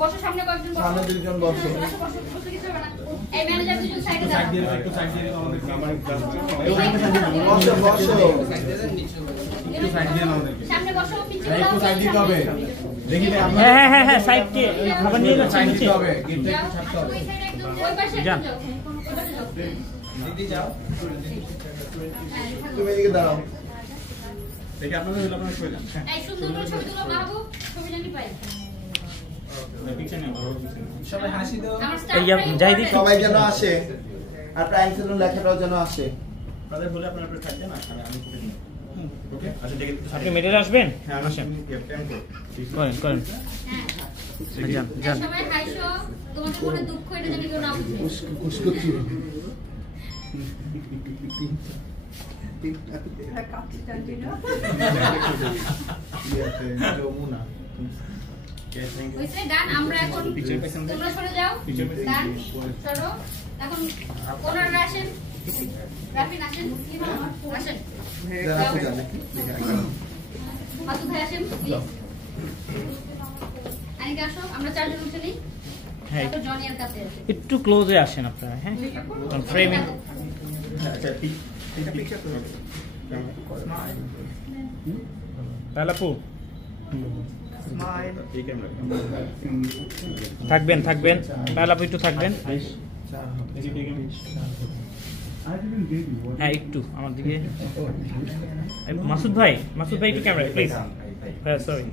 বসো সামনে কয়েকজন বসো। সামনে দুইজন বসো। বসো কিছু হবে না। এই ম্যানেজার দুজন সাইডে দাঁড়াও। একটু সাইড দিয়ে আমাদের আমার ক্লাস বসো বসো। একটু সাইড দিয়ে আমাদেরকে সামনে বসো পিছনে একটু সাইড দিতে হবে। দেখি ভাই আমরা হ্যাঁ সাইড কে খাবার নিয়ে যাচ্ছি সাইড নিচে দিতে হবে। গেটটা একটু ছাড়তে হবে। ওই সাইডে একদম ওই পাশে যান। যাও। ওই পাশে যাও। দিদি যাও। তুমি এদিকে দাঁড়াও। দেখি আপনাদের হলো আপনারা সরে যান। হ্যাঁ। এই সুন্দর করে ছবি তুলো মাহবুব, ছবি জানি পাই। পিছনে ভালো পিছনে। সবাই হাসি দাও। আমার এই যে যাই দিক সবাই যেন আসে আর প্রাইম সেলুন লেখাটাও যেন আসে। আপনাদের বলে আপনারা একটু থাকবেন না আমি করে দিই। ওকে আচ্ছা দেখে আপনি মেডেল আসবেন? হ্যাঁ আসেন প্ল্যান করুন। করেন হ্যাঁ যান যান। সবাই হাসো, তোমাদের মনে দুঃখ এটা জানি কেউ না বুঝে। কুসকুচি যমুনা হইছে ডান। আমরা এখন তোমরা সরে যাও। ডান সরো। এখন ওনারা আসেন, রাফিন আসেন, আসেন মাসুদ ভাই আসেন, আনিকা আসো। আমরা চারজন উঠে নিই। হ্যাঁ তারপর জনিয়ার কাছে আসে। একটু ক্লোজে আসেন আপনারা। হ্যাঁ ফ্রেমিং আচ্ছা এটা পিকচার করুন তালাপু স্মাইল এই ক্যামেরা থাকবেন তালাপু একটু থাকবেন। হ্যাঁ একটু আমার দিকে মাসুদ ভাই একটু ক্যামেরা প্লিজ। হ্যাঁ সরি